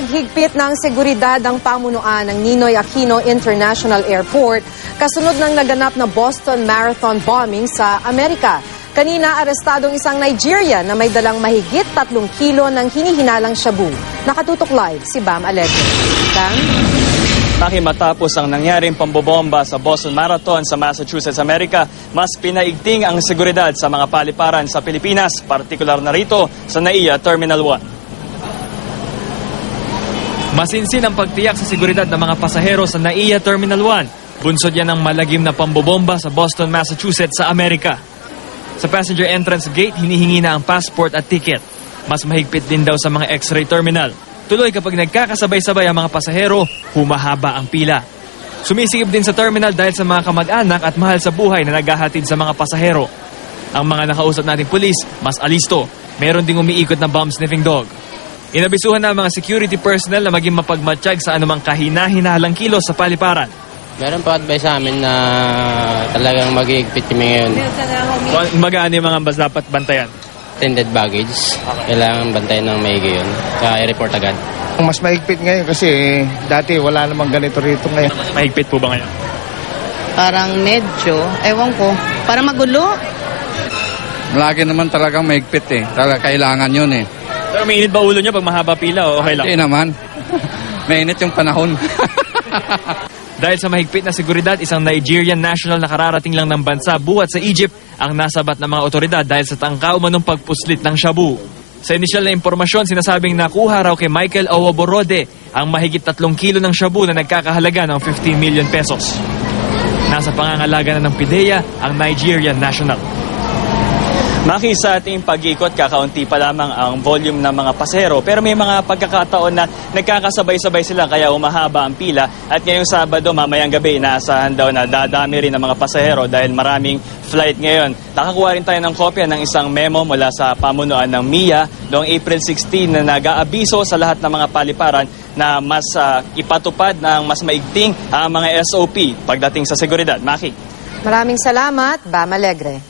Naghigpit ng seguridad ang pamunuan ng Ninoy Aquino International Airport kasunod ng naganap na Boston Marathon bombing sa Amerika. Kanina, arestadong isang Nigerian na may dalang mahigit 3 kilo ng hinihinalang shabu. Nakatutok live si Bam Alegre. Bam? Matapos ang nangyaring pambobomba sa Boston Marathon sa Massachusetts, Amerika, mas pinaigting ang seguridad sa mga paliparan sa Pilipinas, partikular na rito sa NAIA Terminal 1. Masinsin ang pagtiyak sa seguridad ng mga pasahero sa NAIA Terminal 1. Bunsod yan ng malagim na pambobomba sa Boston, Massachusetts sa Amerika. Sa passenger entrance gate, hinihingi na ang passport at ticket. Mas mahigpit din daw sa mga X-ray terminal. Tuloy kapag nagkakasabay-sabay ang mga pasahero, humahaba ang pila. Sumisigip din sa terminal dahil sa mga kamag-anak at mahal sa buhay na naghahatid sa mga pasahero. Ang mga nakausap nating pulis, mas alisto. Meron ding umiikot na bomb-sniffing dog. Inabisuhan na ang mga security personnel na maging mapagmatsyag sa anumang kahina-hinalang kilos sa paliparan. Meron pa advice sa amin na talagang mag-iigpit kami ngayon. Magaan yung mga dapat bantayan? Attended baggage. Kailangan bantayan ng maigi yun. Kaya i-report agad. Mas mahigpit ngayon kasi dati wala namang ganito rito ngayon. Mahigpit po ba ngayon? Parang medyo, ewan ko, parang magulo. Lagi naman talagang mahigpit eh. Talaga kailangan yun eh. Pero mainit ba ulo niya pag mahaba pila o okay lang? Hindi naman. Mainit yung panahon. Dahil sa mahigpit na seguridad, isang Nigerian national na kararating lang ng bansa buhat sa Egypt ang nasabat ng mga otoridad dahil sa tangka umanong pagpuslit ng shabu. Sa inisyal na impormasyon, sinasabing nakuha raw kay Michael Owaborode ang mahigit 3 kilo ng shabu na nagkakahalaga ng 15 million pesos. Nasa pangangalaga na ng PIDEA ang Nigerian national. Maki, sa ating pag-ikot, kakaunti pa lamang ang volume ng mga pasahero pero may mga pagkakataon na nagkakasabay-sabay sila kaya umahaba ang pila at ngayong Sabado, mamayang gabi, inaasahan daw na dadami rin ang mga pasahero dahil maraming flight ngayon. Nakakuha rin tayo ng kopya ng isang memo mula sa pamunuan ng MIA noong April 16 na nag-aabiso sa lahat ng mga paliparan na mas ipatupad ng mas maigting ang mga SOP pagdating sa seguridad. Maki. Maraming salamat, Bam Alegre.